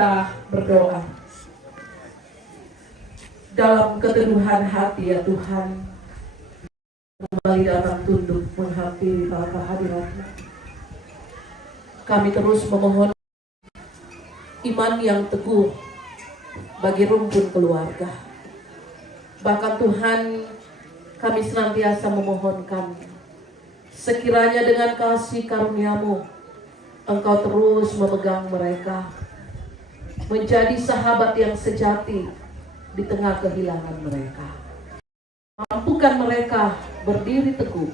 kita berdoa. Dalam keteduhan hati ya Tuhan, kembali datang tunduk menghampiri Bapa hadirat-Mu. Kami terus memohon iman yang teguh bagi rumpun keluarga. Bahkan Tuhan, kami senantiasa memohonkan, sekiranya dengan kasih karunia-Mu, Engkau terus memegang mereka, menjadi sahabat yang sejati di tengah kehilangan mereka. Mampukan mereka berdiri teguh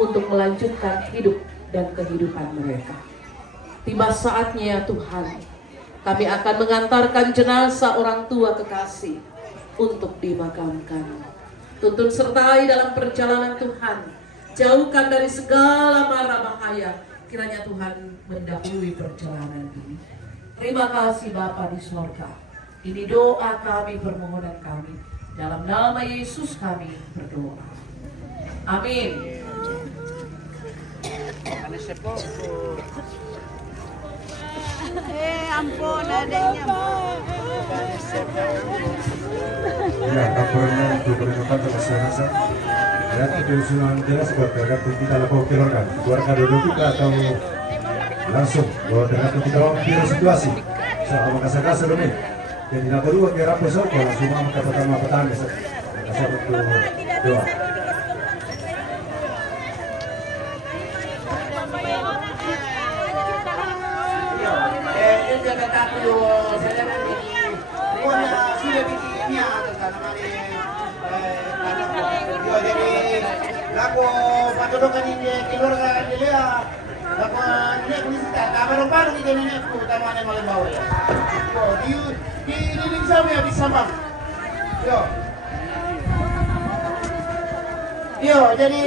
untuk melanjutkan hidup dan kehidupan mereka. Tiba saatnya Tuhan, kami akan mengantarkan jenazah orang tua kekasih untuk dimakamkan. Tuntun sertai dalam perjalanan Tuhan, jauhkan dari segala mara bahaya. Kiranya Tuhan mendahului perjalanan ini. Terima kasih Bapa di sorga. Ini doa kami, permohonan kami. Dalam nama Yesus kami berdoa. Amin. Ampun adanya. Ya, laporan untuk perlengkapan kesehatan. Ya, itu usulan jelas buat tergantung kita laporkan keluarga dulu kita atau langsung bahwa tergantung kita memperkira situasi. Sama kasar-kasar dulu. Jadi nak kedua kira apa so? Kalau semua maka pertama petani. Kasar untuk doa. Ako patulokan ini keluarga dia. Ako ini kulisita. Kamera baru kita ini aku taman yang malam bawah ya. Yo di ini sama ya bisa bang. Yo jadi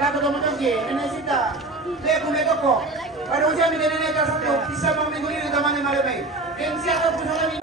aku tamu tadi nenek sita. Dia kumeko kok. Pada usia ini nenek satu bisa bang minggu ini taman yang malam baik. Yang siapa pun lagi.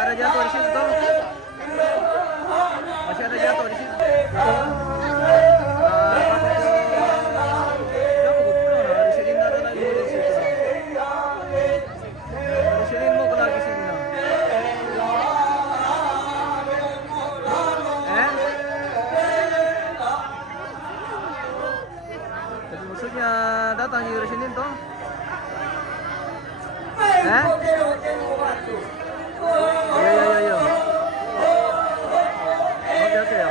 Ada situ. Masih ada jatuh di situ. Maksudnya datang di sini toh? Iya. Oke ya.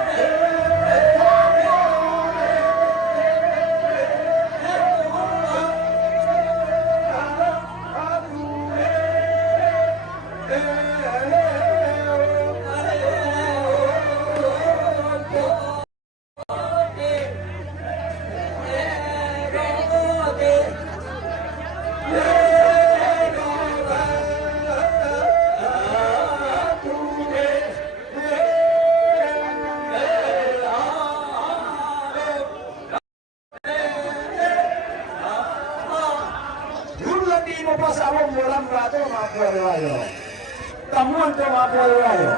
Tamuan to mapuayo.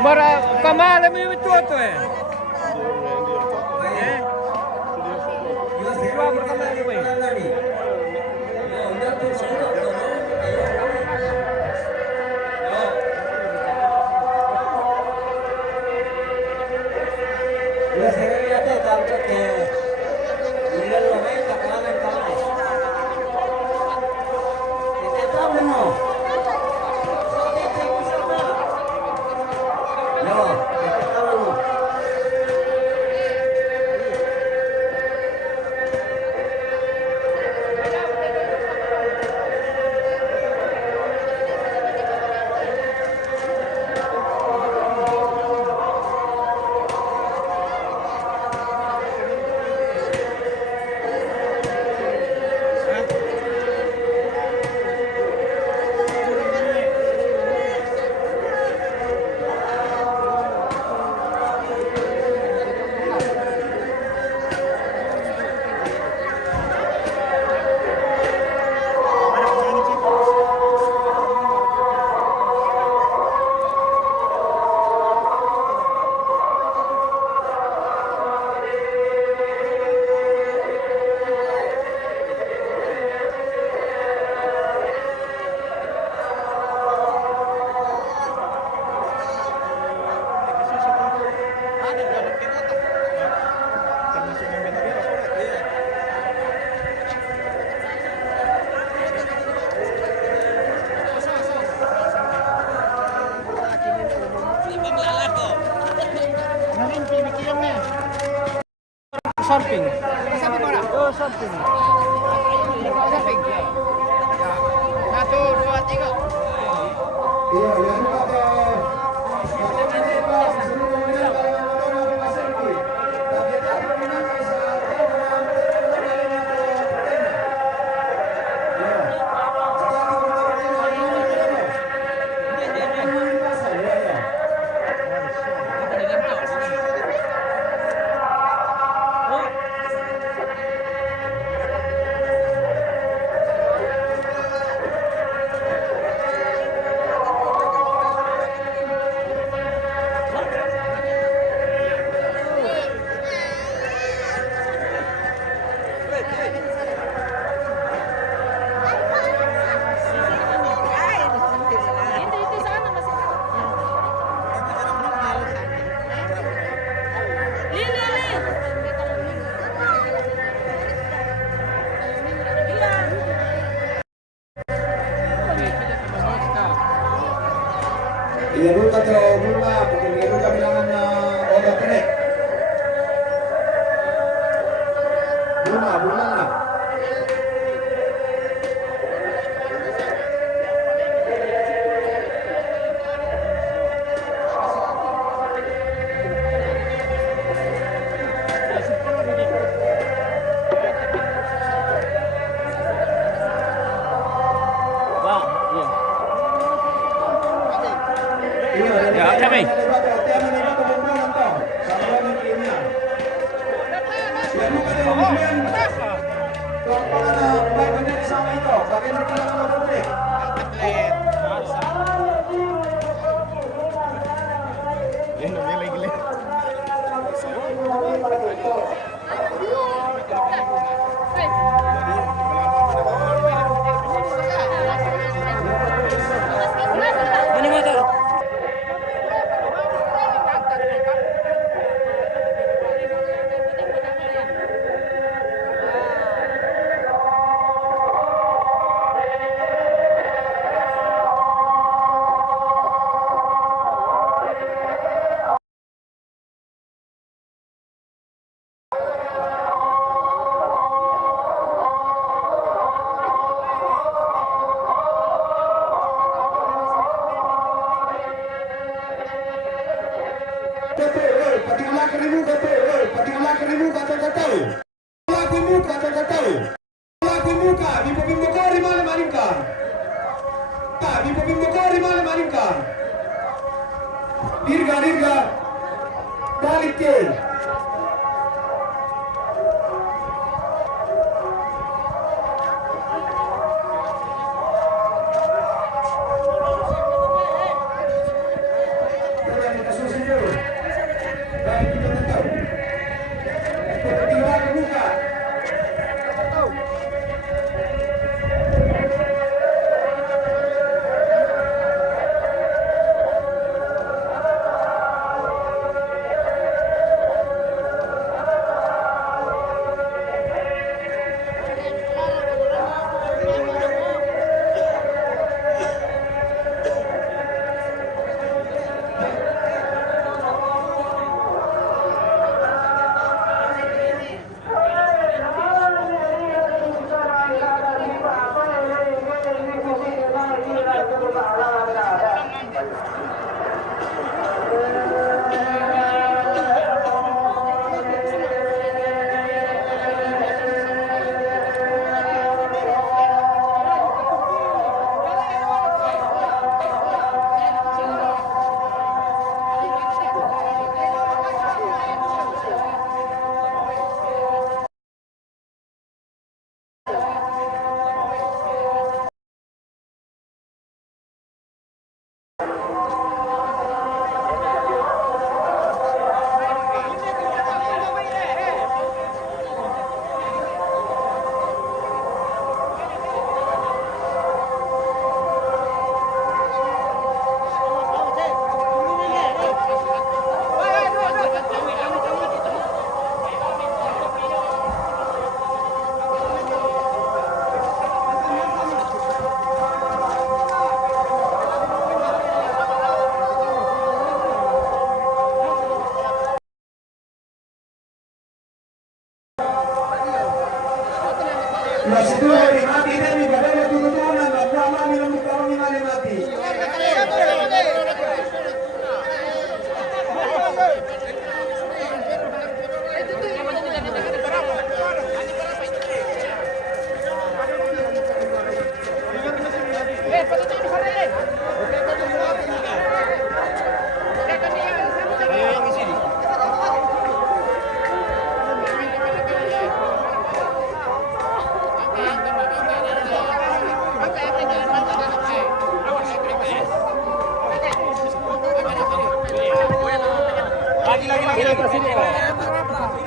Mara kamala mo yung ito eh. Samping. Samping mana? Oh, samping. Samping. Ya. 1, 2, 3. Iya, yang pakai Dirga balik ke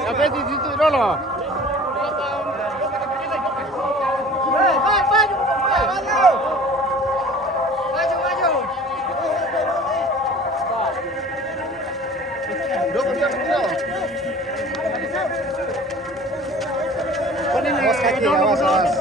Sampai di situ dulu. Awas kaki, awas, awas.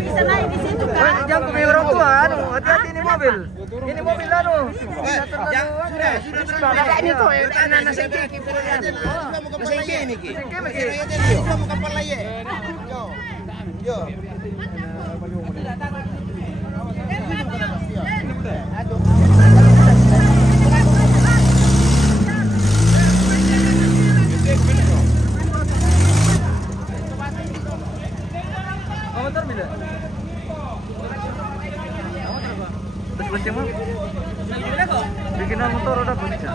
Bisa naik di situ kan? Jangan ke orang tua, hati-hati ini mobil. Ini mobil Ada ini tuh, anak-anak motor bila? Berhenti mah? Bikin motor udah bisa.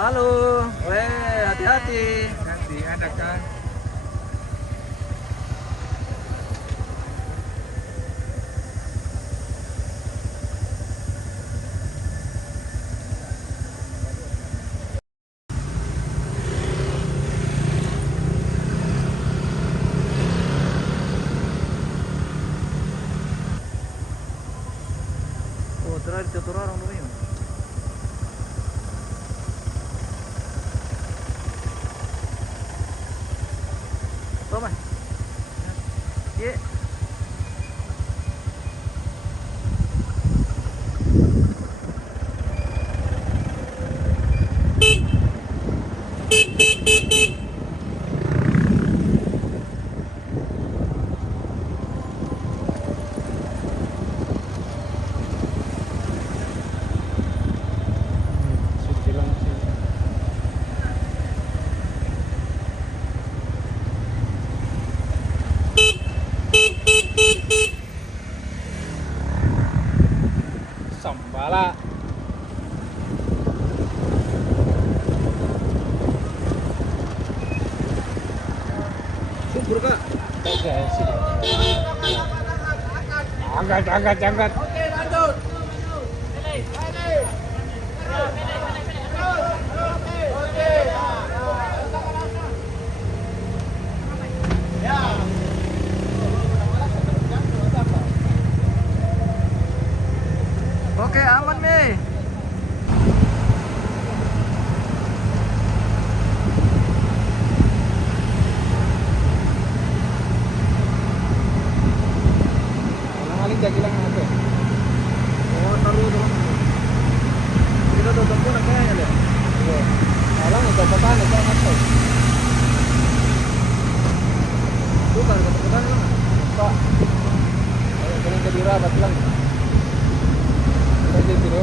Halo, weh, hati-hati. Nanti ada kan. Oh, terakhir jatuh orang dulu ya. Toma. Yeah. Sambala. Subur kak. Angkat. Oke, lanjut. Oke, aman nih. Aling jagilang apa? Oh, taruh dulu. Kita tutup pun kayaknya deh. Alang itu petan itu apa? Bukan kepetan lah. Pak. Ayo kalian jadi rapat lang. Kita jadi dulu.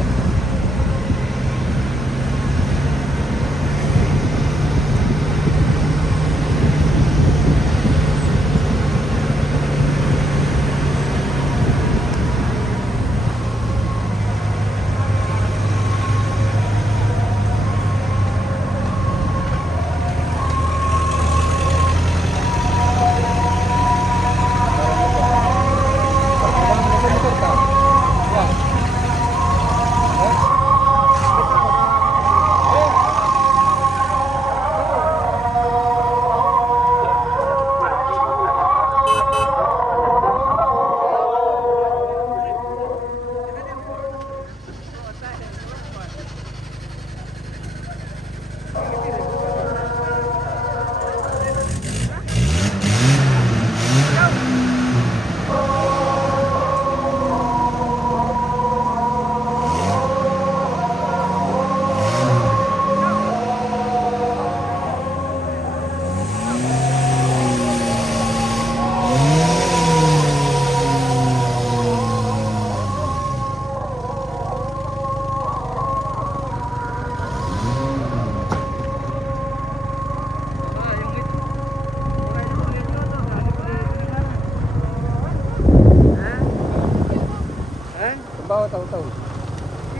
Malimbawa tahu-tahu.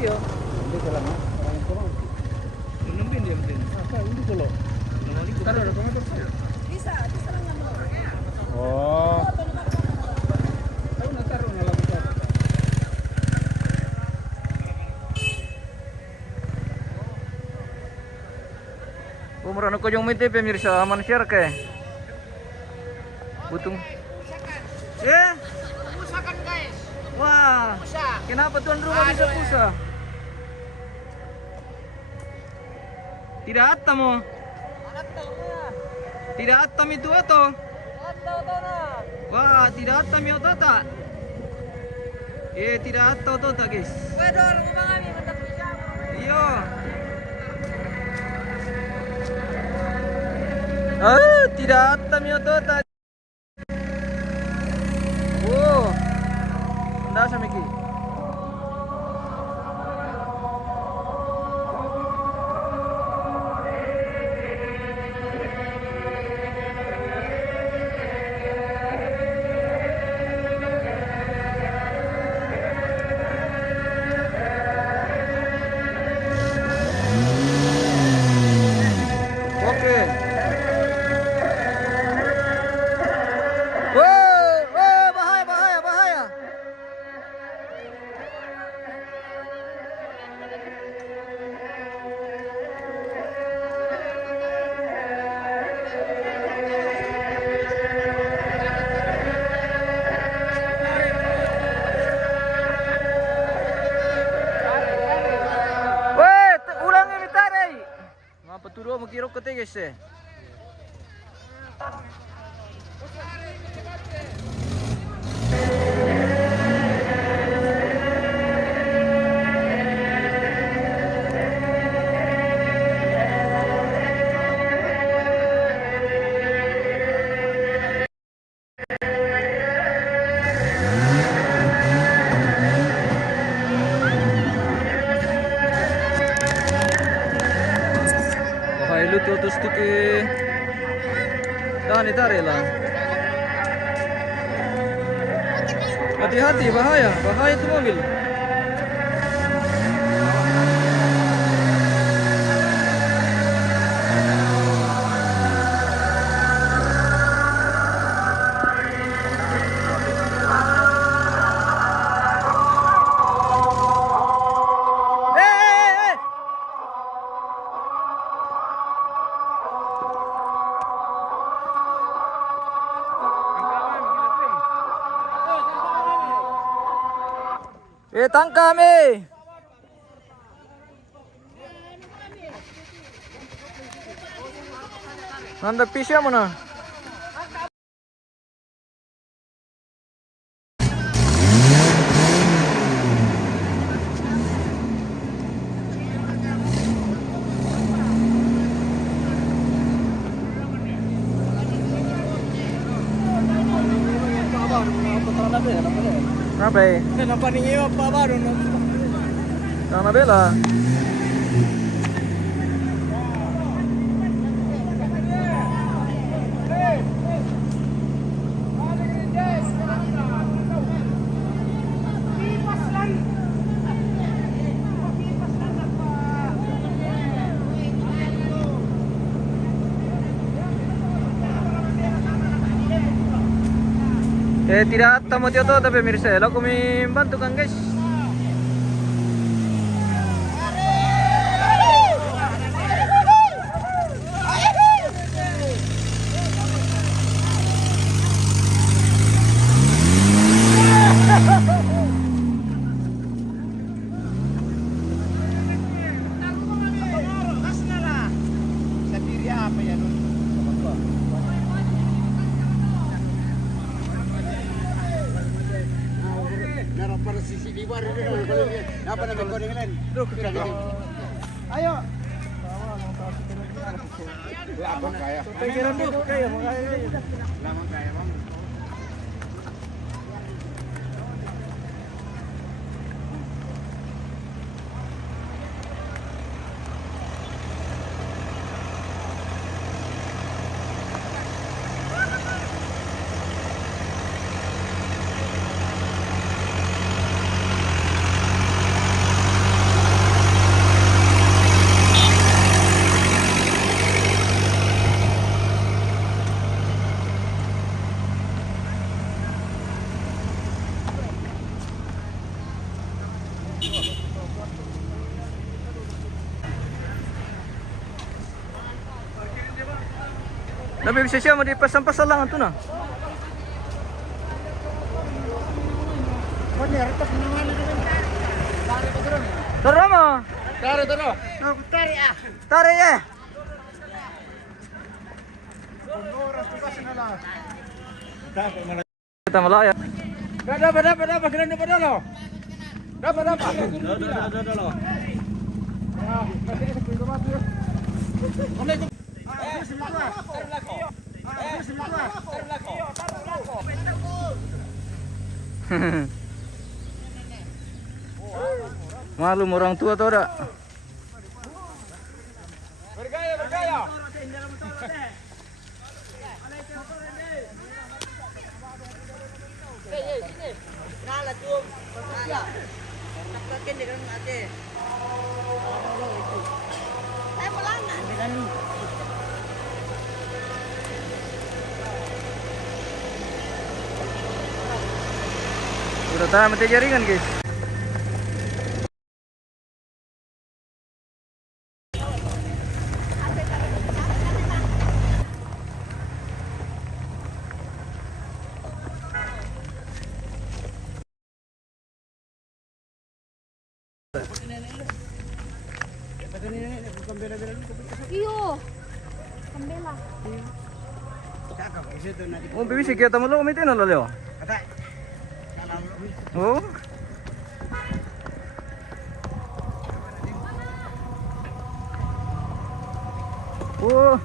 Iya. Hindi ko lang ha. Maraming kurang. Nunubin dia mungkin. Hindi ko lang. Taruh ada pengatur saya. Bisa lang naman. Oh. Tahu na taruh na lang kita. Umrano ko yung miti pemirsa manusia ke. Butung. Pusa kan guys. Wah. Pusa. Kenapa tuan rumah bisa pusa? Tidak atam mo. Tidak atam itu atau? Wah, tidak atam ya tata. Tidak atam tata guys. Pedor kami mantap bisa. Iyo. Tidak atam ya tata. Oh. Anda samiki. Oke. Wow, bahaya. Ulangi mitare. Ngapa tuh mau kira ke guys eh? Lu tuh terus tiki. Jangan ditarik lah. Hati-hati, bahaya itu mobil. Tangkap kami. Nanda pisah mana? Kenapa? Kenapa nih apa baru? Karena bela. Tidak tamu itu tapi pemirsa, lo kami bantu kan guys. Apa nama kau dengan lain? Ayo. Lama kaya. Pikiran dulu kaya makanya. Lama kaya bang. Tapi bisa siya mo di pasang-pasang lang ito na. Tara mo. Tara. Tara eh. Kita malaya. Dapat, keren dapat dalo. Dapat. Dalo. Malum orang tua tuh ada. Bergaya. Udah tahu mati jaringan guys. Iyo. Kambela. Oh, bibisi kita malu umitin na lalo. Oh. Oh.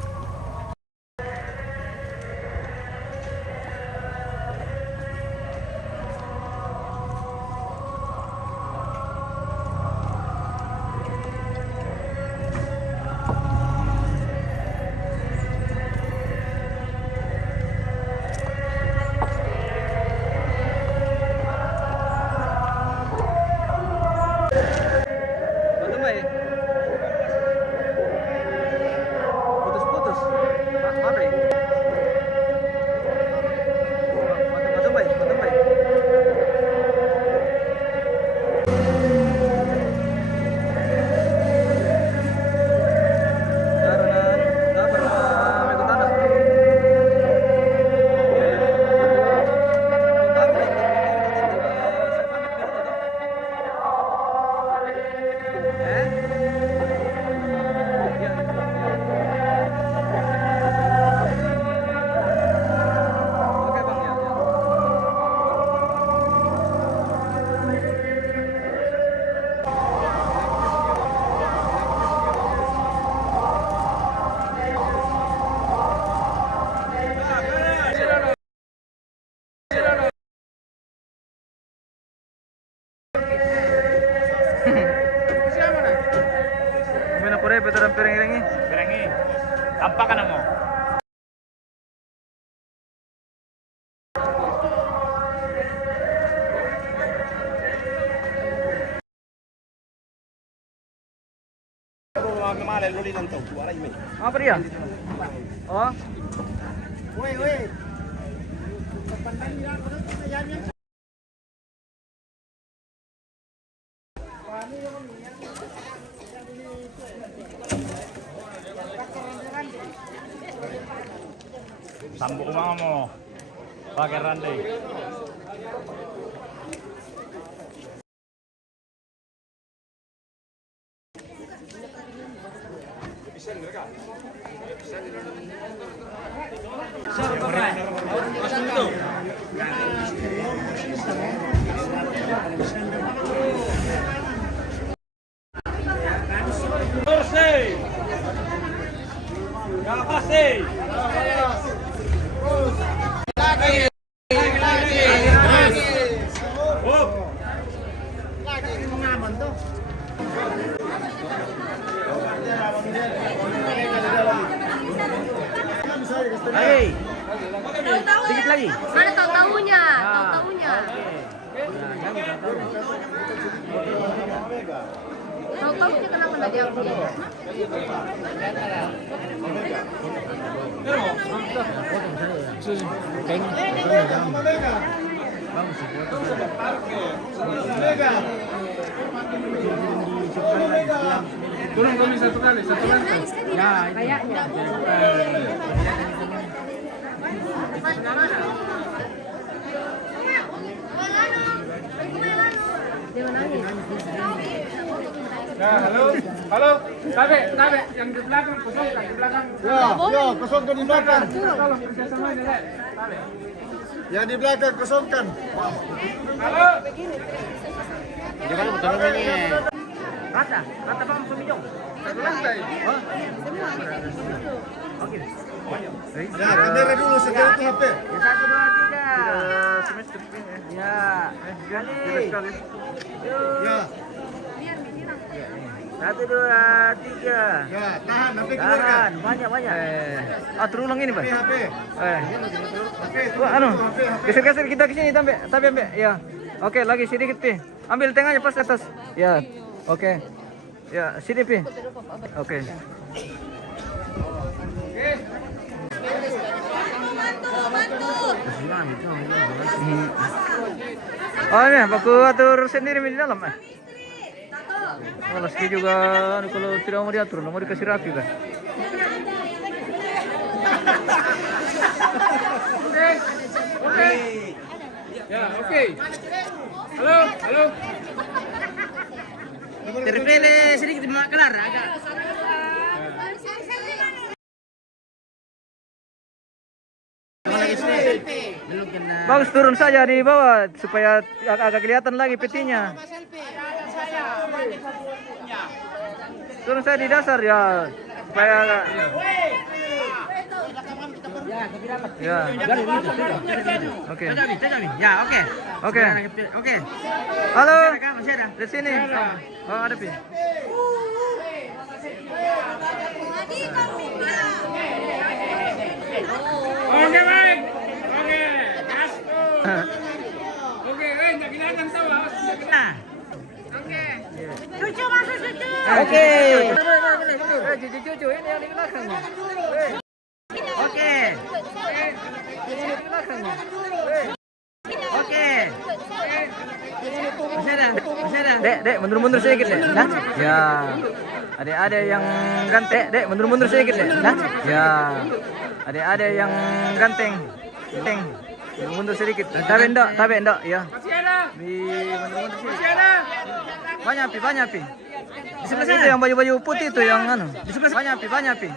Batamay. Putus-putus. Mabay. Batamay. Gimana pore veteran piring-piringi? Piringi. Tampak ka na mo. Apa dia? Oh. Sambuk mga mo. Pakai rande. Hey. Sedikit lagi. Mana tahu-tahunya? Tahu-tahunya. Tahu-tahunya kenapa nggak diambil? Turun kami satu kali. Kayaknya. Dia menangis. Nah, halo, tabe, yang di belakang kosongkan di belakang. Ya, kosongkan di belakang. Tolong kerjasama ini, Lek. Tabe. Yang di belakang kosongkan. Halo. Rata bang sumijong. Satu lantai. Oke. Ya, kamera dulu setelah itu HP. 1, 2, 3. Semester ya. Kali. Ya, 1, 2, 3. ya, tahan HP keluarkan. Banyak. Terulang ini, Pak. HP. HP. Wah, geser kita ke sini, tapi ambil. Ya. Oke, lagi sedikit, Pi. Ambil tengahnya pas atas. Ya. Oke. Ya, sini, Pi. Oke. Oh, ini aku atur sendiri di dalam, Kalau ski juga, kalau tidak mau diatur, mau dikasih rapi, kan? Oke. Ya, oke. Halo. Terpilih sedikit di kelar agak. Bagus, turun saja di bawah supaya agak kelihatan lagi petinya. Turun saya di dasar ya supaya agak. Ya. Oke. Ya, oke. Halo. Di sini. Oh, ada, Pi. Oke, baik. Oke. Gaspol. Oke, enggak kelihatan tuh, Mas. Oke. Cucu masuk cucu. Oke. Cucu ini yang di belakang. Oke. Oke. Dek, mundur sedikit, Dek. Nah, ya. Ada yang ganteng, Dek, mundur sedikit, Dek. Nah, ya. Ada yang ganteng. Mundur sedikit. Tapi enggak, ya. Masih ada. Mundur sedikit. Masih ada. Banyak, Pi. Di sebelah sana. Itu yang baju-baju putih itu yang anu. Di sebelah sana. Banyak, Pi.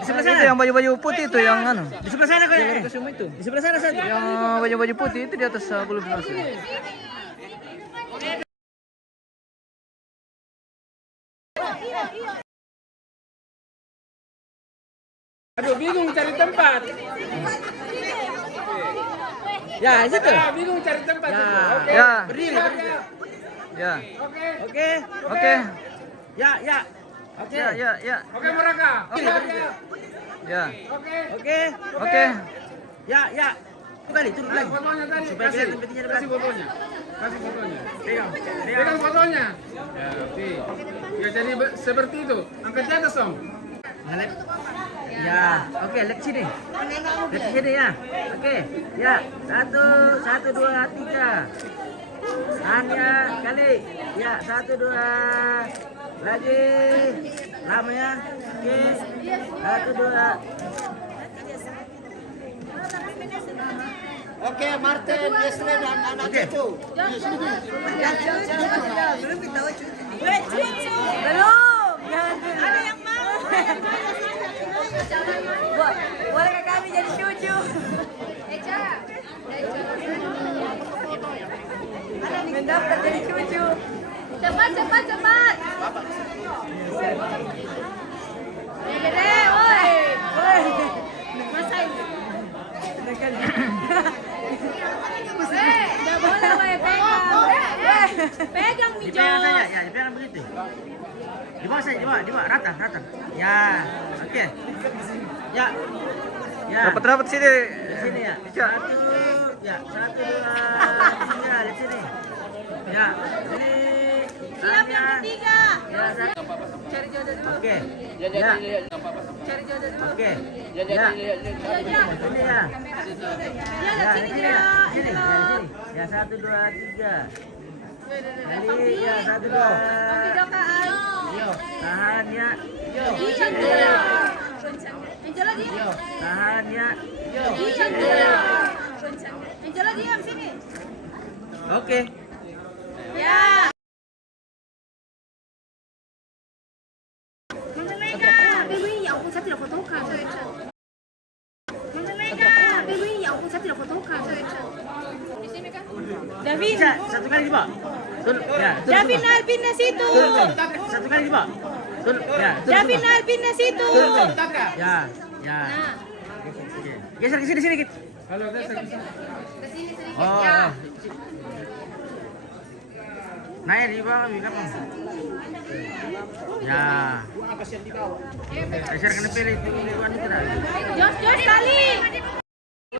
Di sebelah sana. Itu yang baju-baju putih itu yang anu. Di sebelah sana kok. Di sebelah sana saja. Yang baju-baju putih itu di atas belum selesai. Aduh, bingung cari tempat. Ya, situ. Bingung cari tempat. Oke. Ya. Berdiri. Ya. Oke. Ya. Oke. Ya. Oke, mereka. Ya. Oke. Ya. Turun lagi. Fotonya tadi. Supaya kelihatan petinya di belakang. Kasih fotonya. Pegang fotonya. Ya, oke. Ya, jadi seperti itu. Angkat di atas, Om. Ya, oke, lihat sini. Lihat sini ya. Oke. Ya, 1, 2, 3. Hanya kali. Ya, 1, 2. Lagi. Lama ya. Oke. 1, 2. Oke, Martin, Yesre dan anak cucu. Belum. Ada yang mau. Boleh kami jadi cucu? Mendaftar jadi cucu. Cepat. Gede, woi. Masa ini? Nggak boleh, woi, pegang. Pegang, Mijo. Dipegang saja, ya, dipegang begitu. Di bawah saja, di bawah, rata. Ya, oke. Ya. Rapat sini. Di sini ya. 1, 2. Di sini ya, di sini. Ya, ini. Siap yang ketiga. Ya, Cari jodoh dulu. oke. Ya. Cari jodoh dulu. Oke. Ya. Ya. Sini ya. Ya, Ya, sini di sini ya. ya. Sini, ya, di sini. Ya, 1, 2, 3. Jadi ya 1, 2. Dokaan. Yo, tahan ya. Iya, tuh. Yang lagi. Tahan ya. Angela diam sini. Oke. Ya. Mana Mega? Baby, ya ampun saya tidak fotokan. Mana Mega? Baby, ya ampun saya tidak fotokan. Di sini kan? Davin. Bisa, satu kali coba. Ya, Davin Alpina situ. Satu kali coba. Ya, Davin Alpina situ. Ya, ya. Oke. Geser ke sini sedikit. Halo, geser. Oh. Naik di bawah, kapan? Ya. Geser kena pilih itu wanita. Jos kali.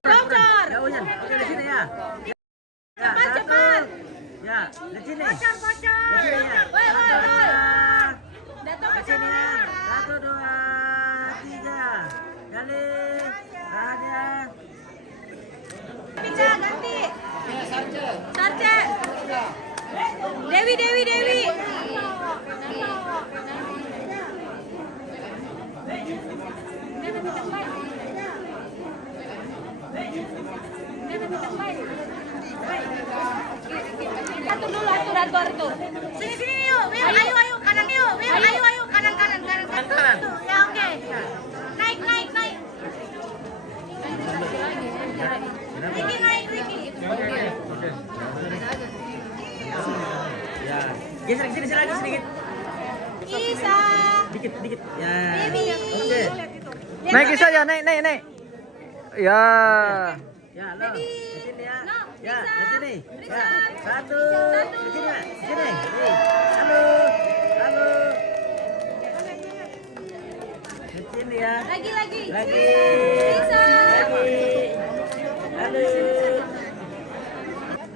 Dokter. Ya, Uyan. Oke, di sini ya. Ya, Cepat. Ya, di sini. Bocor. Di sini ya. Woi. Datang Di ke sini sana. ya. 1, 2, 3. Kali. Ada. Bisa ganti. Sarce. Dewi. Atur itu. Sini yuk. Ayo kanan yuk. Ayo kanan. Ya oke. Naik. Riki naik. Oke. Ya. Geser ke sini lagi sedikit. Isa. Dikit. Ya. Baby. Oke. Naik Isa ya, naik. Ya. Ya, lo. Di sini ya. No, Ya, Risa. di sini. Risa. Ya. 1. Di sini ya. Di sini. Halo. Di sini ya. Lagi. Risa. Halo.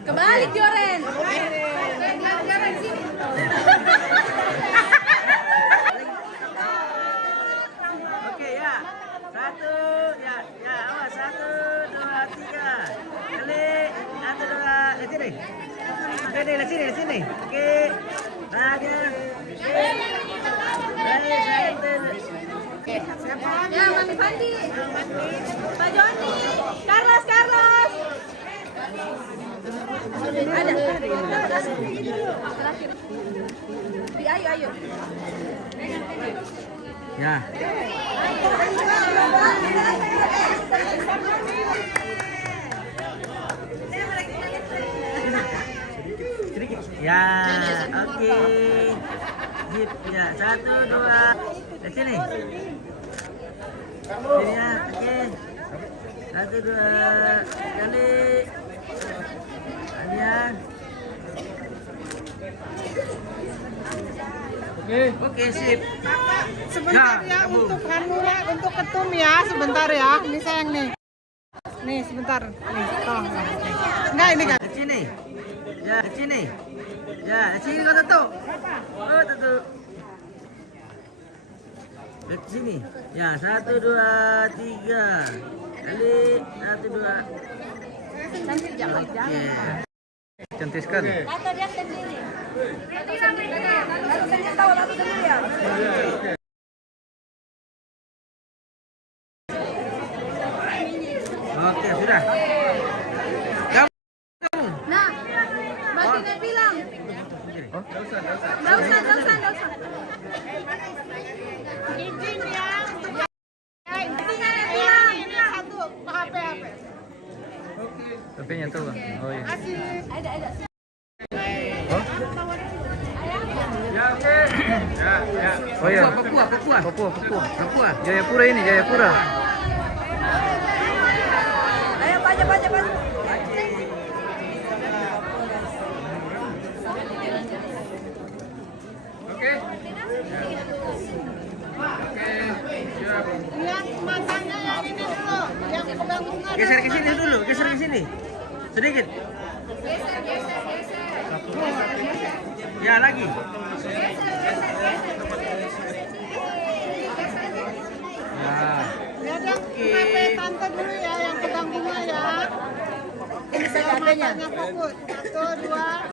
Kebalik Joren. Oke ya. 1. Ya. Awas. 1, 2, 3. Kali. 1, 2. Di sini. Oke, di sini. Oke. Ada. Ya, Mami Fandi. Pak Joni. Carlos. Ada. Ayo. Ya. Sedikit. Ya, oke. Sip, ya. 1, 2. Di sini. Sini ya, oke. 1, 2. Kali. Ada. Oke, sip. Sebentar ya untuk Hanura, untuk ketum ya, sebentar ya. Ini sayang nih. Nih, sebentar. Nih, tolong. Enggak, ini kan. Di sini. Ya, di sini. Ya, di sini kau tutup. Oh, tutup. Di sini. Ya, 1, 2, 3. Kali 1, 2. Oke. Cantik sekali. Atau dia sendiri. Lalu sendiri ya. Oke, sudah. Kamu. Nah, baginya bilang. Nggak usah. Izin ya untuk Baginya bilang. ini satu HP. HP-nya tuh. Oh iya. Ada. Oh iya. Papua. Jayapura ini, Jayapura. Ayo baca. Lihat matanya yang ini dulu, yang pegang bunga. Geser ke sini dulu, geser ke sini. Sedikit. Ya, lagi. Ya. Lihat yang HP tante dulu ya, yang pegang bunga ya. Ini saja adanya. Matanya fokus. 1, 2.